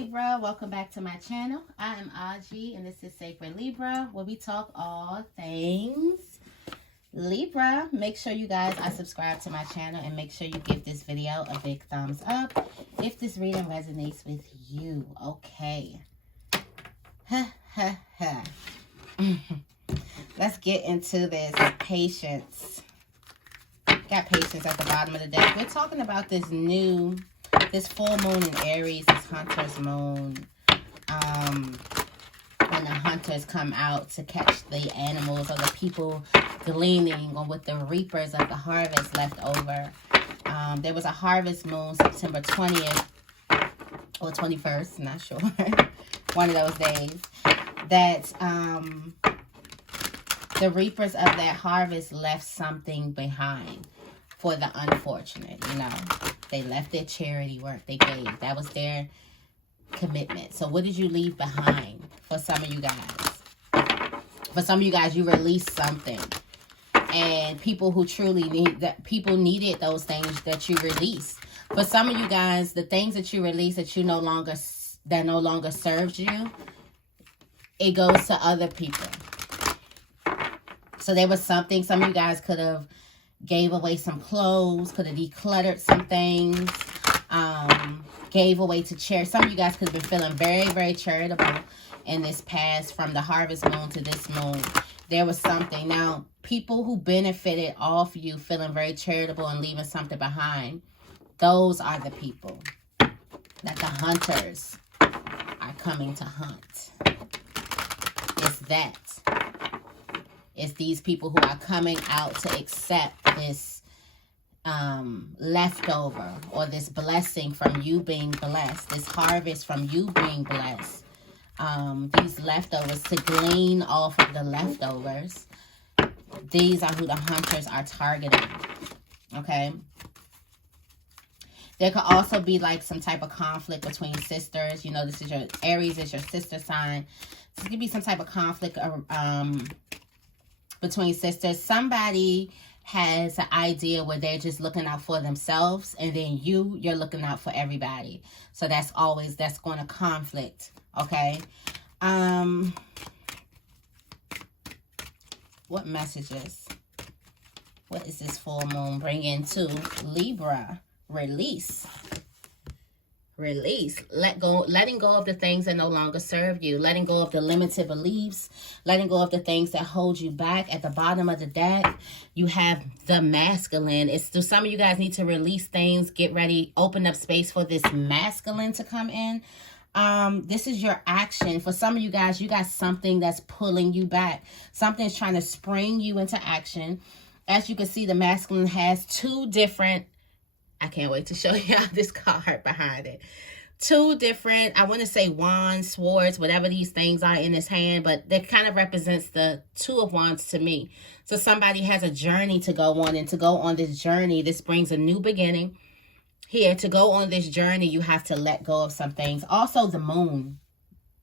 Libra, welcome back to my channel. I am Auji and this is Sacred Libra, where we talk all things Libra. Make sure you guys are subscribed to my channel and make sure you give this video a big thumbs up if this reading resonates with you. Okay. Let's get into this. Patience. Got patience at the bottom of the deck. We're talking about this full moon in Aries, this hunter's moon. When the hunters come out to catch the animals or the people gleaning or with the reapers of the harvest left over. There was a harvest moon September 20th or 21st, not sure. One of those days. That the reapers of that harvest left something behind for the unfortunate, you know. They left their charity work they gave. That was their commitment. So what did you leave behind for some of you guys? For some of you guys, you released something. And people who truly need that, people needed those things that you released. For some of you guys, the things that you released that no longer served you, it goes to other people. So there was something, some of you guys could have gave away some clothes, could have decluttered some things, gave away to charity. Some of you guys could have been feeling very, very charitable in this past, from the harvest moon to this moon. There was something. Now, people who benefited off you feeling very charitable and leaving something behind, those are the people that the hunters are coming to hunt. It's that. It's these people who are coming out to accept this leftover or this blessing from you being blessed, this harvest from you being blessed. These leftovers, to glean off of the leftovers. These are who the hunters are targeting. Okay. There could also be like some type of conflict between sisters. You know, this is your Aries, is your sister sign. This could be some type of conflict between sisters. Somebody has an idea where they're just looking out for themselves, and then you're looking out for everybody. So that's going to conflict. Okay. What messages? What is this full moon bringing to Libra? Release. Release. Let go. Letting go of the things that no longer serve you. Letting go of the limited beliefs. Letting go of the things that hold you back. At the bottom of the deck, you have the masculine. Do some of you guys need to release things? Get ready. Open up space for this masculine to come in. This is your action. For some of you guys, you got something that's pulling you back. Something's trying to spring you into action. As you can see, the masculine has two different, I can't wait to show you this card behind it. Two different, I want to say wands, swords, whatever these things are in his hand, but that kind of represents the Two of Wands to me. So somebody has a journey to go on, and to go on this journey, this brings a new beginning. Here, to go on this journey, you have to let go of some things. Also, the moon.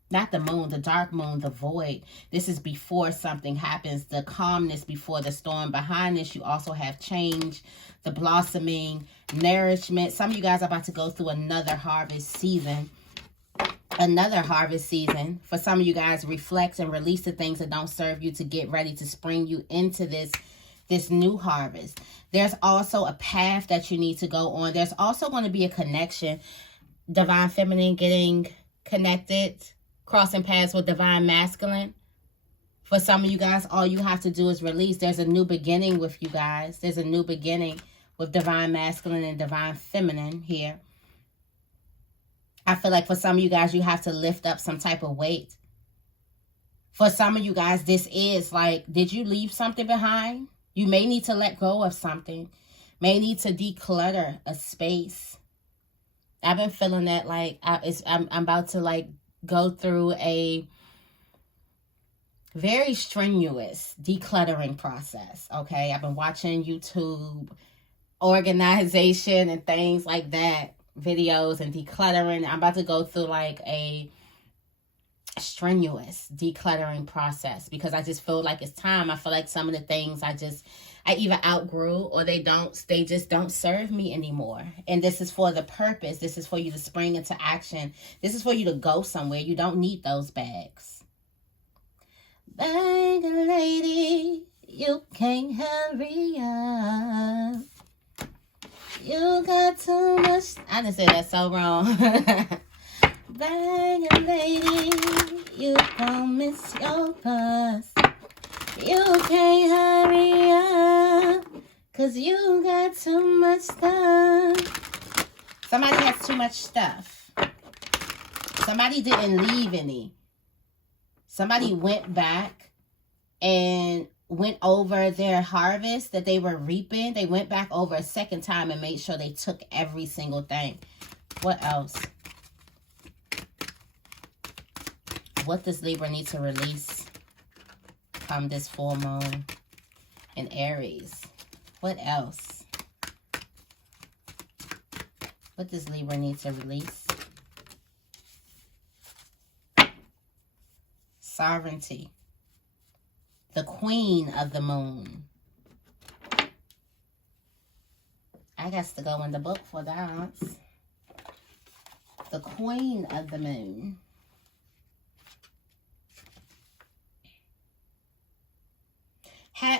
Not the moon, the dark moon, the void. This is before something happens. The calmness before the storm. Behind this, you also have change, the blossoming, nourishment. Some of you guys are about to go through another harvest season. Another harvest season. For some of you guys, reflect and release the things that don't serve you to get ready to spring you into this new harvest. There's also a path that you need to go on. There's also going to be a connection. Divine Feminine getting connected, crossing paths with Divine Masculine. For some of you guys, all you have to do is release. There's a new beginning with you guys. There's a new beginning with Divine Masculine and Divine Feminine here. I feel like for some of you guys, you have to lift up some type of weight. For some of you guys, this is like, did you leave something behind? You may need to let go of something. May need to declutter a space. I've been feeling that like I'm about to like go through a very strenuous decluttering process. Okay, I've been watching YouTube organization and things like that, videos and decluttering. I'm about to go through like a strenuous decluttering process, because I just feel like it's time. I feel like some of the things I either outgrew, or they just don't serve me anymore. And this is for the purpose. This is for you to spring into action. This is for you to go somewhere. You don't need those bags. Bag lady, you can't hurry up. You got too much. I done said that so wrong. Bag lady, you gon' miss your bus. You can't hurry up, 'cause you got too much stuff. Somebody has too much stuff. Somebody didn't leave any. Somebody went back and went over their harvest that they were reaping. They went back over a second time and made sure they took every single thing. What else? What does Libra need to release come this full moon in Aries? What else? What does Libra need to release? Sovereignty. The queen of the moon. I got to go in the book for that. The queen of the moon.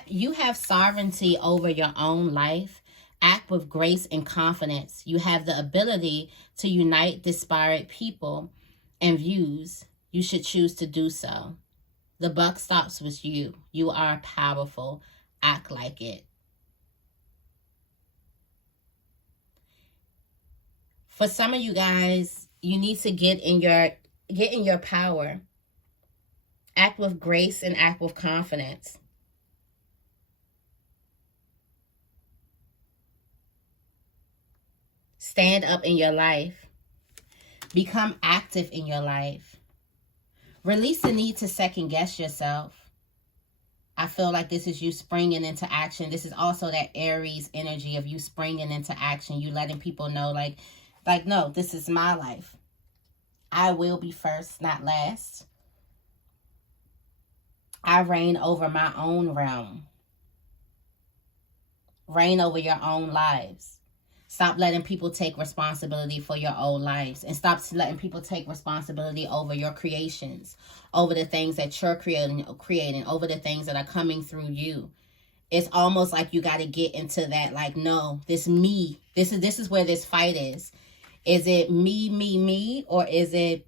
You have sovereignty over your own life. Act with grace and confidence. You have the ability to unite disparate people and views. You should choose to do so. The buck stops with you. You are powerful. Act like it. For some of you guys, you need to get in your power. Act with grace and act with confidence. Stand up in your life. Become active in your life. Release the need to second guess yourself. I feel like this is you springing into action. This is also that Aries energy of you springing into action. You letting people know like, no, this is my life. I will be first, not last. I reign over my own realm. Reign over your own lives. Stop letting people take responsibility for your own lives. And stop letting people take responsibility over your creations. Over the things that you're creating, over the things that are coming through you. It's almost like you got to get into that, like, no, this me. This is where this fight is. Is it me, or is it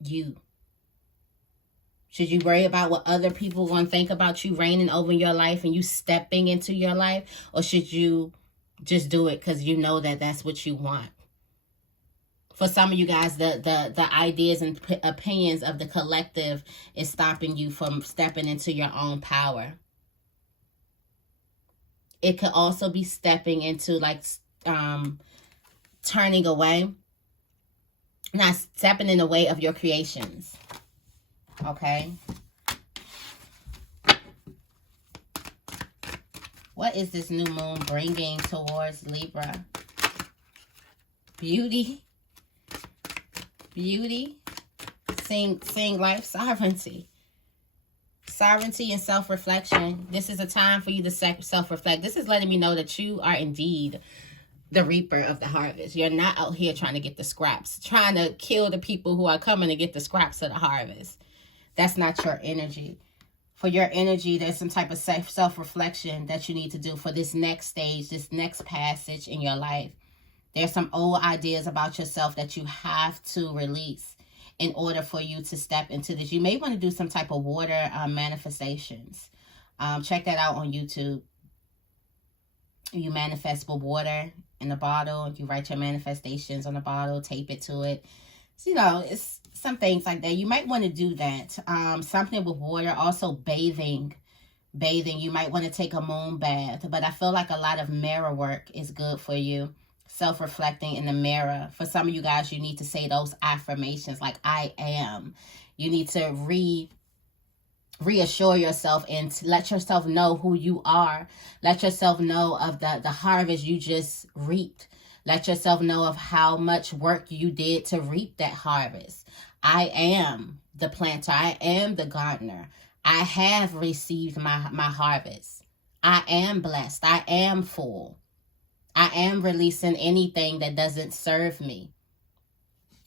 you? Should you worry about what other people are going to think about you reigning over your life and you stepping into your life? Or should you just do it because you know that that's what you want? For some of you guys, the ideas and opinions of the collective is stopping you from stepping into your own power. It could also be stepping into like turning away. Not stepping in the way of your creations. Okay. What is this new moon bringing towards Libra? Beauty. Beauty. Seeing life. Sovereignty. Sovereignty and self-reflection. This is a time for you to self-reflect. This is letting me know that you are indeed the reaper of the harvest. You're not out here trying to get the scraps. Trying to kill the people who are coming to get the scraps of the harvest. That's not your energy. For your energy, there's some type of self-reflection that you need to do for this next stage, this next passage in your life. There's some old ideas about yourself that you have to release in order for you to step into this. You may want to do some type of water manifestations. Check that out on YouTube. You manifest with water in a bottle. You write your manifestations on the bottle, tape it to it. So, it's some things like that. You might want to do that. Something with water. Also bathing. You might want to take a moon bath. But I feel like a lot of mirror work is good for you. Self-reflecting in the mirror. For some of you guys, you need to say those affirmations like I am. You need to reassure yourself and let yourself know who you are. Let yourself know of the harvest you just reaped. Let yourself know of how much work you did to reap that harvest. I am the planter. I am the gardener. I have received my harvest. I am blessed. I am full. I am releasing anything that doesn't serve me.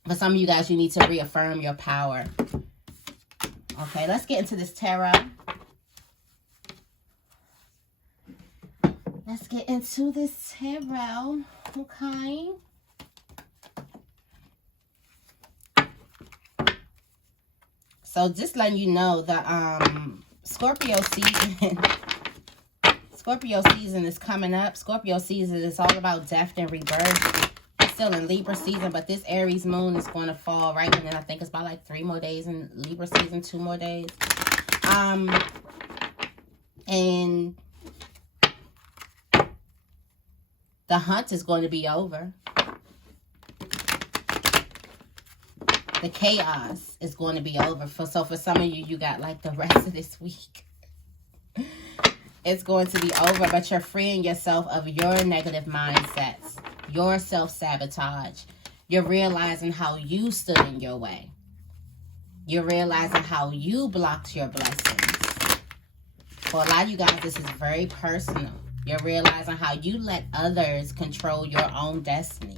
For some of you guys, you need to reaffirm your power. Okay, let's get into this tarot. Let's get into this tarot. Okay. So just letting you know that Scorpio season is coming up. Scorpio season is all about death and rebirth. It's still in Libra season, but this Aries moon is going to fall right in. And I think it's about like 3 more days in Libra season, 2 more days. And the hunt is going to be over. The chaos is going to be over. So for some of you, you got like the rest of this week. It's going to be over, but you're freeing yourself of your negative mindsets, your self-sabotage. You're realizing how you stood in your way. You're realizing how you blocked your blessings. For a lot of you guys, this is very personal. You're realizing how you let others control your own destiny.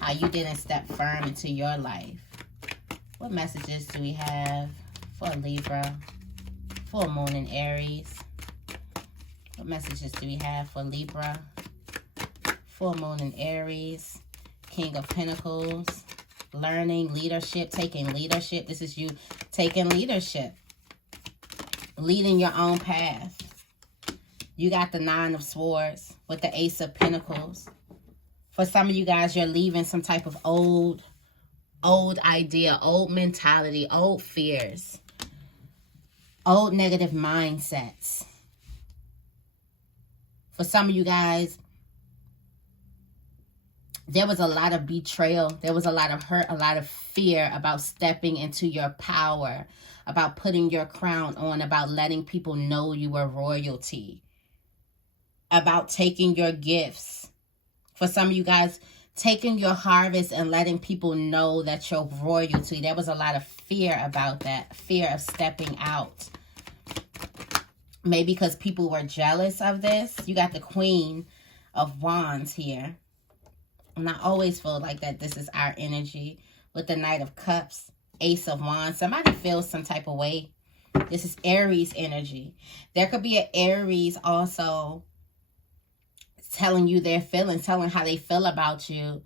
How you didn't step firm into your life. What messages do we have for Libra? Full moon in Aries. What messages do we have for Libra? Full moon in Aries. King of Pentacles. Learning, leadership, taking leadership. This is you taking leadership. Leading your own path. You got the 9 of Swords with the Ace of Pentacles. For some of you guys, you're leaving some type of old idea, old mentality, old fears, old negative mindsets. For some of you guys, there was a lot of betrayal. There was a lot of hurt, a lot of fear about stepping into your power, about putting your crown on, about letting people know you were royalty, about taking your gifts. For some of you guys, taking your harvest and letting people know that you're royalty. There was a lot of fear about that, fear of stepping out. Maybe because people were jealous of this. You got the Queen of Wands here. And I always feel like that this is our energy with the Knight of Cups, Ace of Wands. Somebody feels some type of way. This is Aries energy. There could be an Aries also telling you their feelings, telling how they feel about you.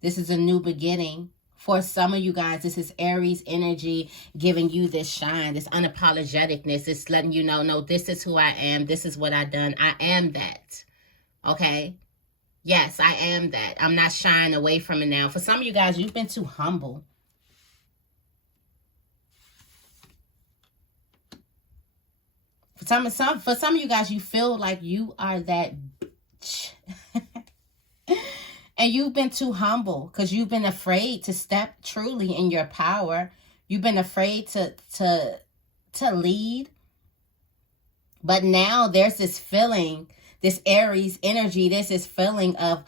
This is a new beginning. For some of you guys, this is Aries energy giving you this shine, this unapologeticness. It's letting you know, no, this is who I am. This is what I've done. I am that. Okay? Yes, I am that. I'm not shying away from it now. For some of you guys, you've been too humble. For some of you guys, you feel like you are that bitch. And you've been too humble because you've been afraid to step truly in your power. You've been afraid to lead. But now there's this feeling, this Aries energy, there's this feeling of,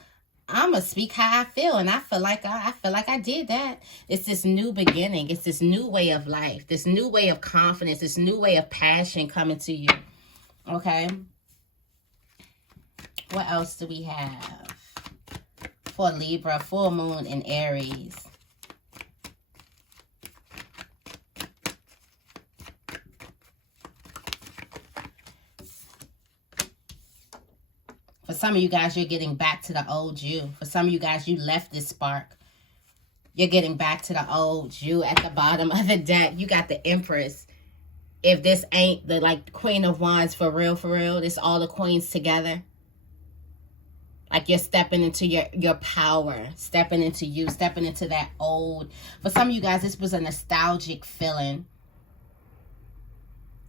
I'm going to speak how I feel. And I feel like I did that. It's this new beginning. It's this new way of life, this new way of confidence, this new way of passion coming to you. Okay. What else do we have for Libra, full moon in Aries? For some of you guys, you're getting back to the old you. For some of you guys, you left this spark. You're getting back to the old you. At the bottom of the deck, you got the Empress. If this ain't the like Queen of Wands for real, this all the queens together. Like you're stepping into your power, stepping into you, stepping into that old. For some of you guys, this was a nostalgic feeling.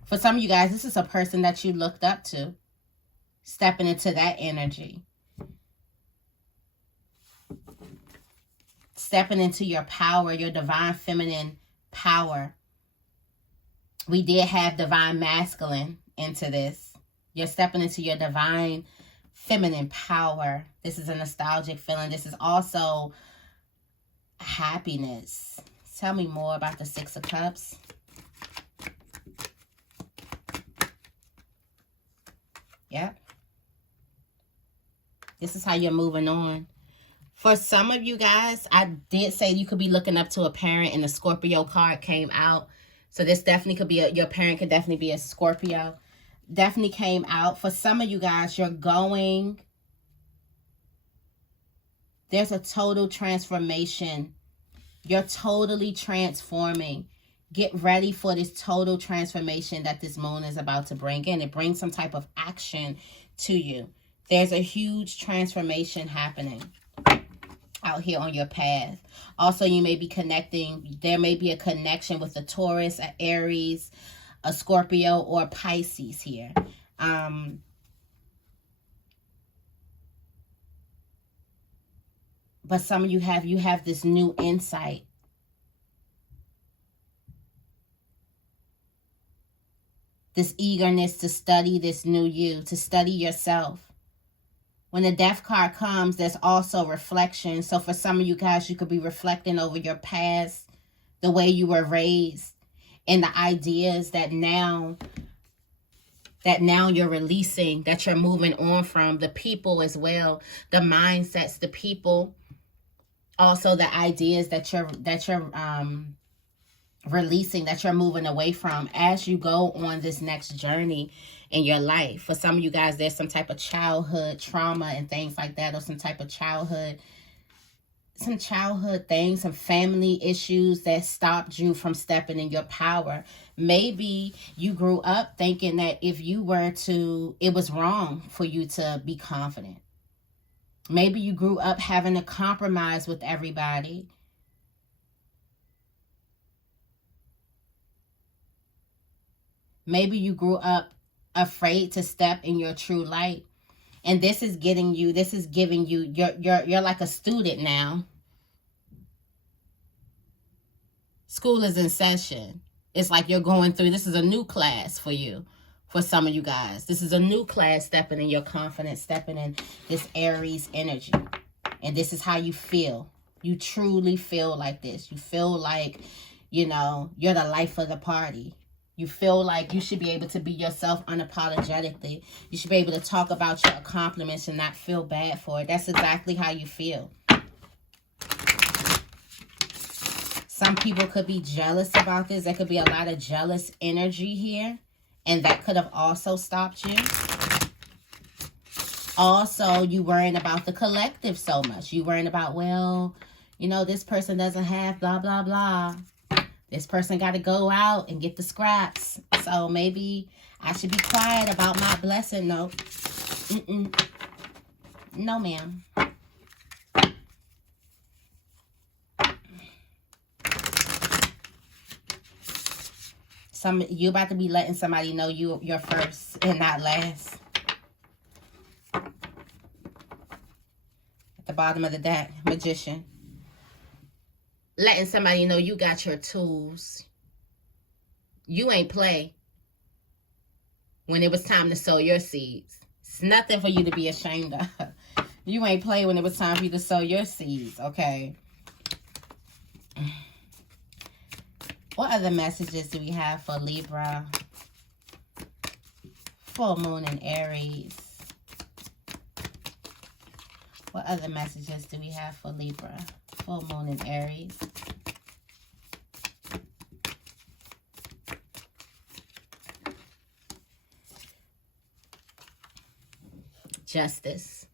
For some of you guys, this is a person that you looked up to. Stepping into that energy. Stepping into your power, your divine feminine power. We did have divine masculine into this. You're stepping into your divine feminine power. This is a nostalgic feeling. This is also happiness. Tell me more about the Six of Cups. Yep. This is how you're moving on. For some of you guys, I did say you could be looking up to a parent, and the Scorpio card came out. So this definitely could be, your parent could definitely be a Scorpio. Definitely came out. For some of you guys, you're going, there's a total transformation. You're totally transforming. Get ready for this total transformation that this moon is about to bring in. It brings some type of action to you. There's a huge transformation happening out here on your path. Also, you may be connecting. There may be a connection with a Taurus, an Aries, a Scorpio, or a Pisces here. But some of you have this new insight. This eagerness to study this new you, to study yourself. When the Death card comes, there's also reflection. So for some of you guys, you could be reflecting over your past, the way you were raised, and the ideas that now you're releasing, that you're moving on from. The people as well, the mindsets, the people, also the ideas that you're releasing, that you're moving away from as you go on this next journey in your life. For some of you guys, there's some type of childhood trauma and things like that, or some type of childhood things, some family issues that stopped you from stepping in your power. Maybe you grew up thinking that if you were to, it was wrong for you to be confident. Maybe you grew up having to compromise with everybody. Maybe you grew up afraid to step in your true light. And this is giving you, you're like a student now. School is in session. It's like you're going through, this is a new class for you. For some of you guys, this is a new class, stepping in your confidence, stepping in this Aries energy. And this is how you feel. You truly feel like this. You feel like, you know, you're the life of the party. You feel like you should be able to be yourself unapologetically. You should be able to talk about your accomplishments and not feel bad for it. That's exactly how you feel. Some people could be jealous about this. There could be a lot of jealous energy here. And that could have also stopped you. Also, you worrying about the collective so much. You worrying about, well, you know, this person doesn't have blah, blah, blah. This person got to go out and get the scraps. So maybe I should be quiet about my blessing. No. No, ma'am. You about to be letting somebody know you're first and not last. At the bottom of the deck, Magician. Letting somebody know you got your tools. You ain't play when it was time to sow your seeds. It's nothing for you to be ashamed of. You ain't play when it was time for you to sow your seeds, okay? What other messages do we have for Libra? Full moon in Aries. What other messages do we have for Libra? Full moon in Aries. Justice.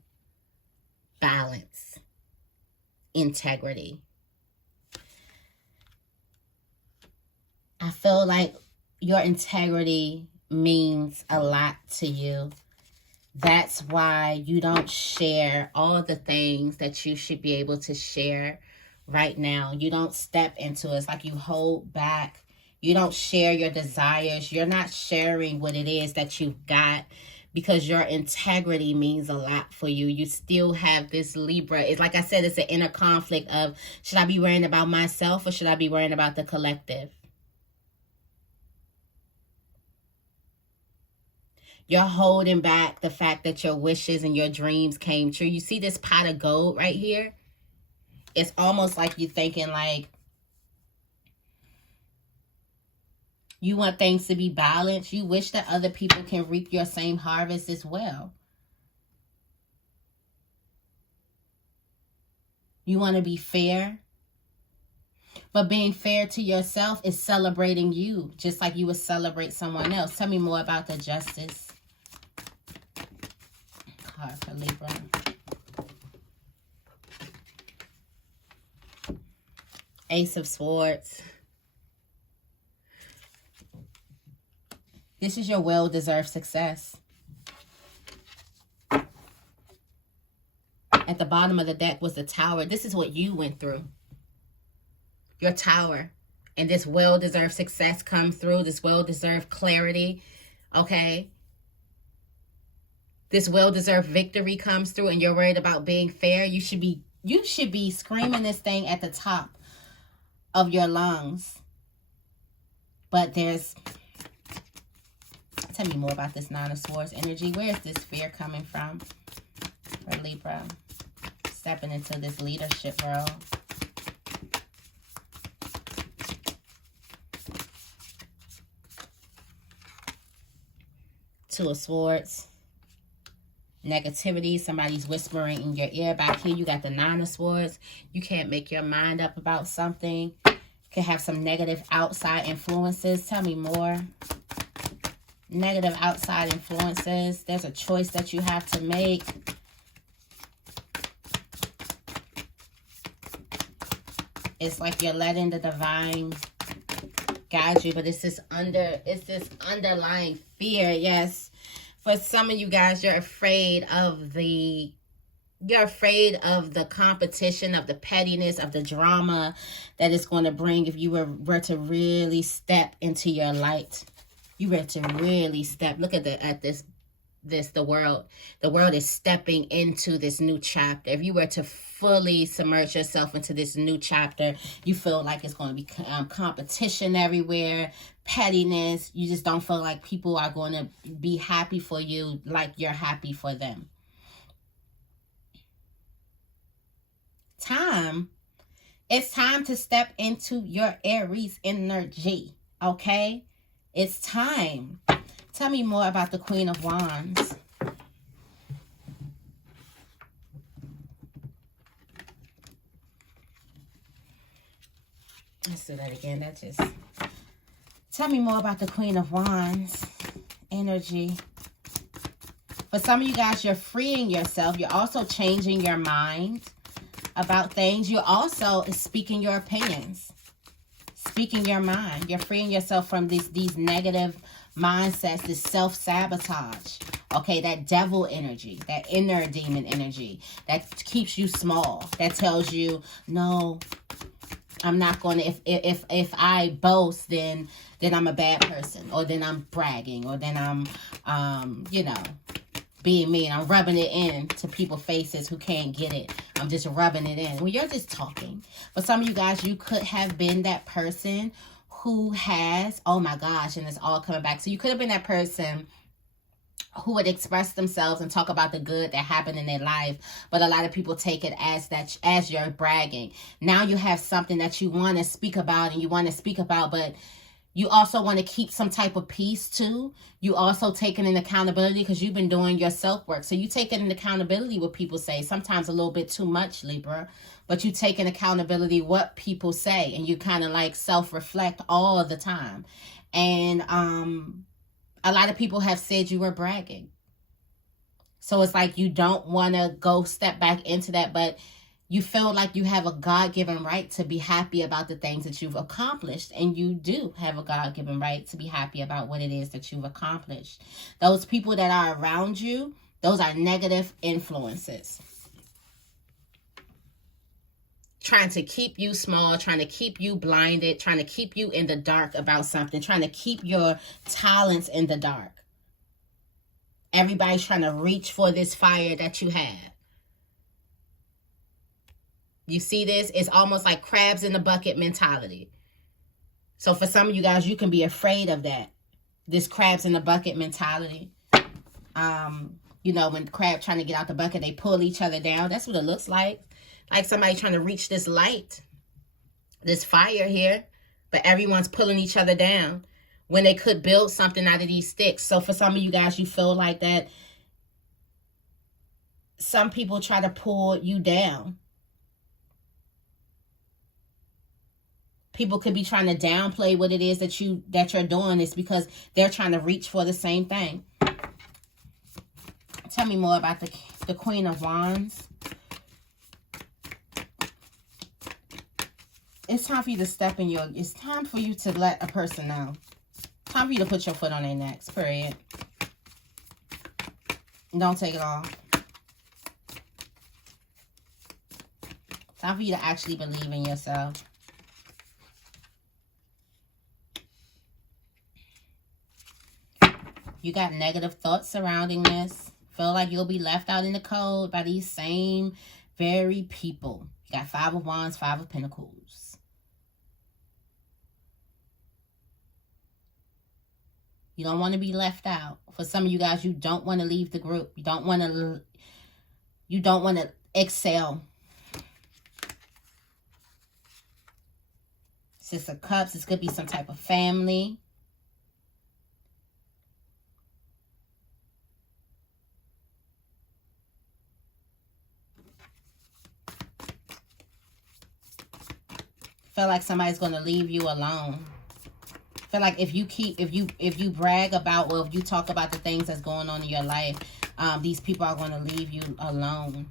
Balance. Integrity. I feel like your integrity means a lot to you. That's why you don't share all the things that you should be able to share right now. You don't step into it. It's like you hold back. You don't share your desires. You're not sharing what it is that you've got because your integrity means a lot for you. You still have this Libra. It's like I said, it's an inner conflict of, should I be worrying about myself or should I be worrying about the collective? You're holding back the fact that your wishes and your dreams came true. You see this pot of gold right here? It's almost like you're thinking like you want things to be balanced. You wish that other people can reap your same harvest as well. You want to be fair. But being fair to yourself is celebrating you, just like you would celebrate someone else. Tell me more about the Justice card for Libra. Ace of Swords. This is your well-deserved success. At the bottom of the deck was the Tower. This is what you went through. Your Tower. And this well-deserved success comes through. This well-deserved clarity. Okay? This well-deserved victory comes through, and you're worried about being fair. You should be screaming this thing at the top of your lungs. But there's... Tell me more about this Nine of Swords energy. Where is this fear coming from for Libra? Stepping into this leadership role. Two of Swords. Negativity. Somebody's whispering in your ear. Back here, you got the Nine of Swords. You can't make your mind up about something. Could have some negative outside influences. Tell me more. Negative outside influences. There's a choice that you have to make. It's like you're letting the divine guide you, but it's this underlying fear. Yes. For some of you guys, you're afraid of the competition, of the pettiness, of the drama that it's going to bring if you were to really step into your light. You were to really step. Look at the world. The world is stepping into this new chapter. If you were to fully submerge yourself into this new chapter, you feel like it's going to be competition everywhere, pettiness. You just don't feel like people are going to be happy for you like you're happy for them. It's time to step into your Aries energy, okay? It's time. Tell me more about the Queen of Wands. Let's do that again. Tell me more about the Queen of Wands energy. For some of you guys, you're freeing yourself. You're also changing your mind about things. You're also speaking your opinions. Speaking your mind. You're freeing yourself from these negative mindsets, this self-sabotage. Okay, that devil energy, that inner demon energy that keeps you small, that tells you, no, I'm not going to, if I boast, then I'm a bad person, or then I'm bragging, or then I'm, being mean. I'm rubbing it in to people's faces who can't get it. I'm just rubbing it in. Well, you're just talking. For some of you guys, you could have been that person who has, oh my gosh, and it's all coming back. So you could have been that person who would express themselves and talk about the good that happened in their life, but a lot of people take it as you're bragging. Now you have something that you want to speak about, but you also want to keep some type of peace too. You also taking an accountability because you've been doing your self-work. So you taking an accountability what people say, sometimes a little bit too much, Libra, but you take an accountability what people say, and you kind of like self-reflect all the time. And a lot of people have said you were bragging. So it's like you don't want to go step back into that, but you feel like you have a God-given right to be happy about the things that you've accomplished. And you do have a God-given right to be happy about what it is that you've accomplished. Those people that are around you, those are negative influences. Trying to keep you small, trying to keep you blinded, trying to keep you in the dark about something, trying to keep your talents in the dark. Everybody's trying to reach for this fire that you have. You see this? It's almost like crabs in the bucket mentality. So for some of you guys, you can be afraid of that. This crabs in the bucket mentality. You know, when crab trying to get out the bucket, they pull each other down. That's what it looks like. Like somebody trying to reach this light, this fire here, but everyone's pulling each other down when they could build something out of these sticks. So for some of you guys, you feel like that some people try to pull you down. People could be trying to downplay what it is that you're doing. It's because they're trying to reach for the same thing. Tell me more about the Queen of Wands. It's time for you to step in your... It's time for you to let a person know. Time for you to put your foot on their necks, period. Don't take it off. Time for you to actually believe in yourself. You got negative thoughts surrounding this. Feel like you'll be left out in the cold by these same very people. You got 5 of Wands, 5 of Pentacles. You don't want to be left out. For some of you guys, you don't want to leave the group. You don't want to excel. Six of Cups. This could be some type of family. Feel like somebody's going to leave you alone. Feel like if you brag about, or if you talk about the things that's going on in your life, these people are going to leave you alone.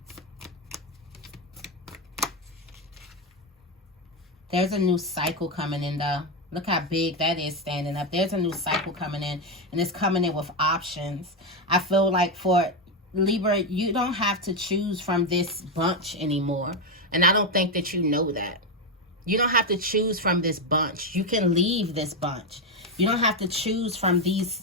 There's a new cycle coming in, though. Look how big that is standing up. There's a new cycle coming in, and it's coming in with options. I feel like for Libra, you don't have to choose from this bunch anymore, and I don't think that you know that. You don't have to choose from this bunch. You can leave this bunch. You don't have to choose from these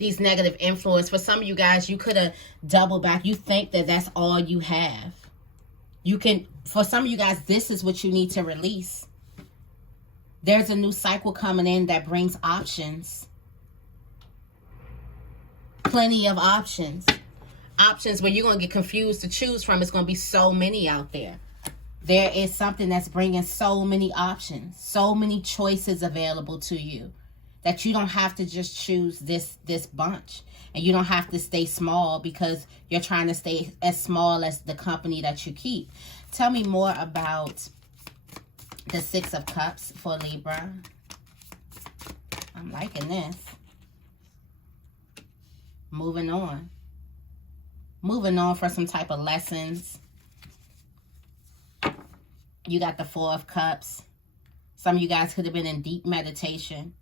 negative influence. For some of you guys, you could have doubled back. You think that that's all you have. You can, for some of you guys, this is what you need to release. There's a new cycle coming in that brings options. Plenty of options. Options where you're going to get confused to choose from. It's going to be so many out there. There is something that's bringing so many options, so many choices available to you that you don't have to just choose this bunch. And you don't have to stay small because you're trying to stay as small as the company that you keep. Tell me more about the 6 of Cups for Libra. I'm liking this. Moving on. Moving on for some type of lessons. You got the 4 of Cups. Some of you guys could have been in deep meditation.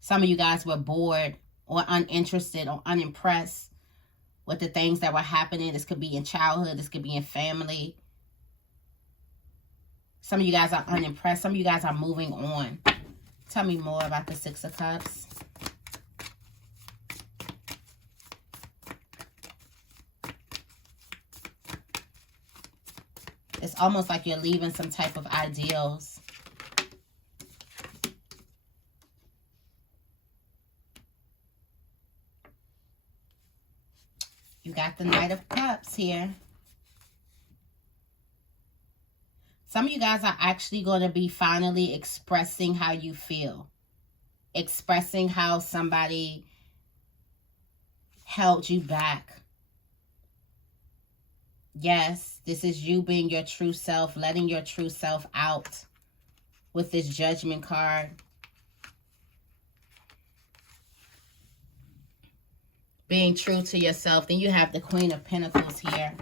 Some of you guys were bored or uninterested or unimpressed with the things that were happening. This could be in childhood. This could be in family. Some of you guys are unimpressed. Some of you guys are moving on. Tell me more about the 6 of Cups. It's almost like you're leaving some type of ideals. You got the Knight of Cups here. Some of you guys are actually going to be finally expressing how you feel. Expressing how somebody held you back. Yes, this is you being your true self, letting your true self out with this Judgment card. Being true to yourself. Then you have the Queen of Pentacles here.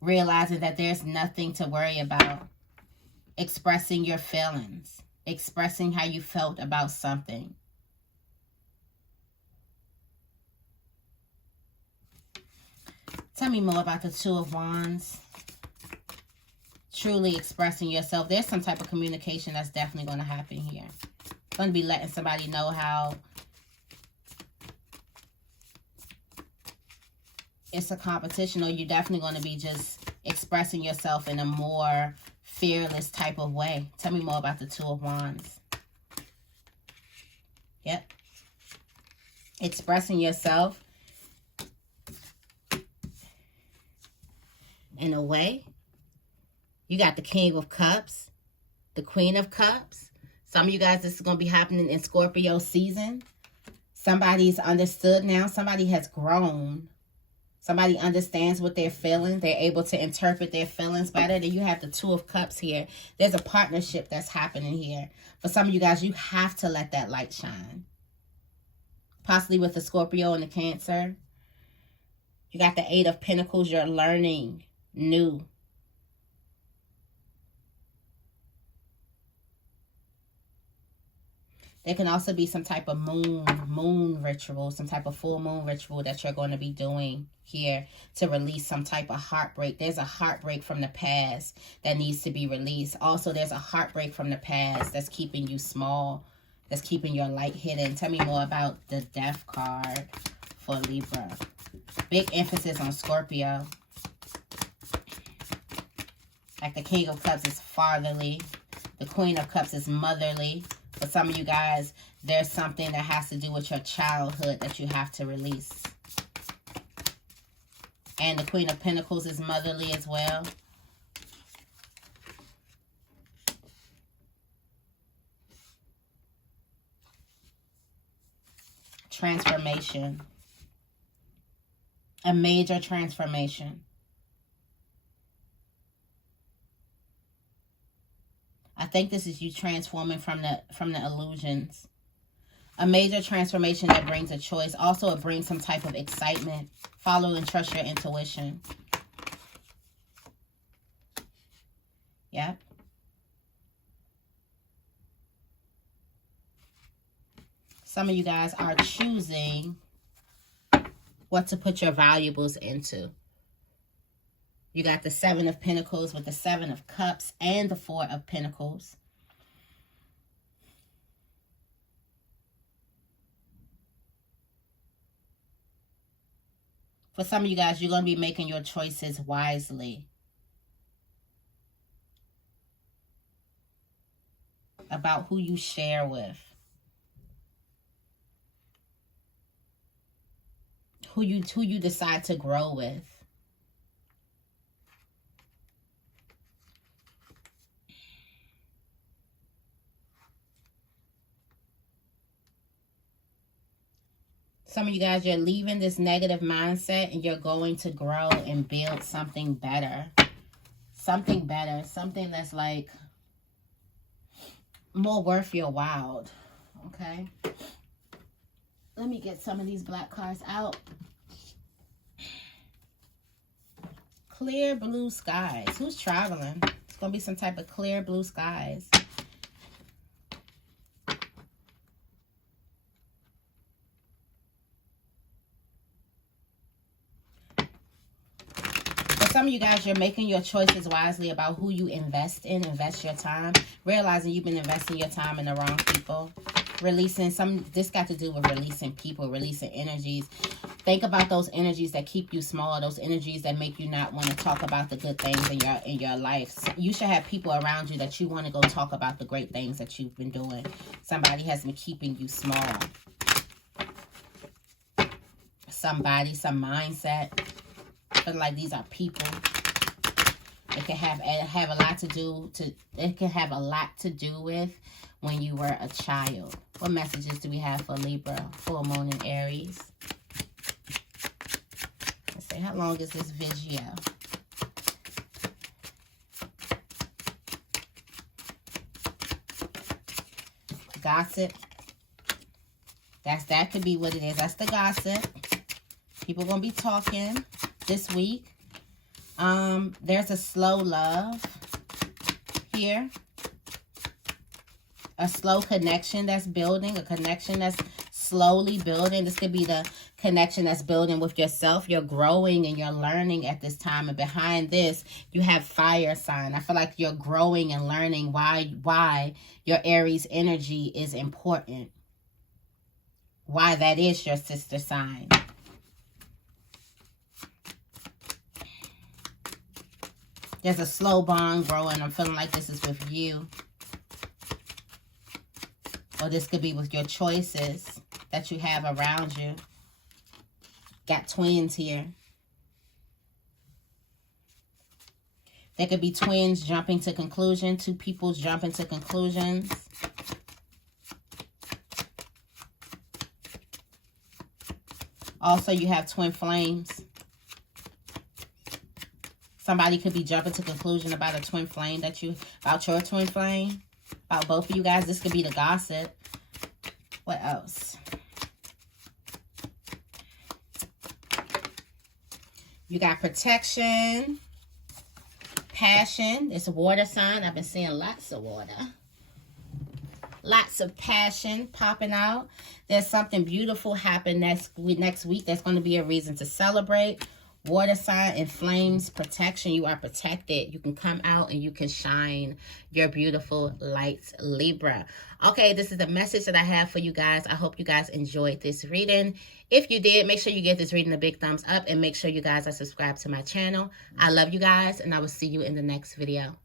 Realizing that there's nothing to worry about. Expressing your feelings. Expressing how you felt about something. Tell me more about the 2 of Wands. Truly expressing yourself. There's some type of communication that's definitely going to happen here. Going to be letting somebody know how it's a competition, or you're definitely going to be just expressing yourself in a more fearless type of way. Tell me more about the 2 of Wands. expressing yourself in a way. You got the King of Cups, the Queen of Cups. Some of you guys, this is going to be happening in Scorpio season. Somebody's understood now. Somebody has grown. Somebody understands what they're feeling. They're able to interpret their feelings better. Then you have the Two of Cups here. There's a partnership that's happening here. For some of you guys, you have to let that light shine. Possibly with the Scorpio and the Cancer. You got the Eight of Pentacles. You're learning new. There can also be some type of moon ritual, some type of full moon ritual that you're going to be doing here to release some type of heartbreak. There's a heartbreak from the past that needs to be released. Also, there's a heartbreak from the past that's keeping you small, that's keeping your light hidden. Tell me more about the Death card for Libra. Big emphasis on Scorpio. Like the King of Cups is fatherly. The Queen of Cups is motherly. For some of you guys, there's something that has to do with your childhood that you have to release. And the Queen of Pentacles is motherly as well. Transformation. A major transformation. I think this is you transforming from the illusions. A major transformation that brings a choice. Also, it brings some type of excitement. Follow and trust your intuition. Yep. Some of you guys are choosing what to put your valuables into. You got the Seven of Pentacles with the Seven of Cups and the Four of Pentacles. For some of you guys, you're going to be making your choices wisely about who you share with, who you decide to grow with. Some of you guys, you're leaving this negative mindset and you're going to grow and build something better. Something better. Something that's like more worth your while. Okay. Let me get some of these black cards out. Clear blue skies. Who's traveling? It's going to be some type of clear blue skies. Some of you guys, you're making your choices wisely about who you invest in. Invest your time. Realizing you've been investing your time in the wrong people. Releasing this got to do with releasing people, releasing energies. Think about those energies that keep you small. Those energies that make you not want to talk about the good things in your life. So you should have people around you that you want to go talk about the great things that you've been doing. Somebody has been keeping you small. Somebody, some mindset. But like these are people. It can have a lot to do it can have a lot to do with when you were a child. What messages do we have for Libra, full moon in Aries? Let's see, how long is this video? Gossip. That could be what it is. That's the gossip. People gonna be talking this week. There's a slow love here. A slow connection that's building. A connection that's slowly building. This could be the connection that's building with yourself. You're growing and you're learning at this time. And behind this, you have fire sign. I feel like you're growing and learning why your Aries energy is important. Why that is your sister sign. There's a slow bond growing. I'm feeling like this is with you. Or this could be with your choices. that you have around you. Got twins here. There could be twins jumping to conclusion. Two people's jumping to conclusions. Also, you have twin flames. Somebody could be jumping to conclusion about a twin flame about your twin flame. About both of you guys. This could be the gossip. What else? You got protection. Passion. It's a water sign. I've been seeing lots of water. Lots of passion popping out. There's something beautiful happen next week that's going to be a reason to celebrate. Water sign and flames, protection. You are protected. You can come out and you can shine your beautiful lights, Libra. Okay, this is the message that I have for you guys. I hope you guys enjoyed this reading. If you did, make sure you give this reading a big thumbs up and make sure you guys are subscribed to my channel. I love you guys and I will see you in the next video.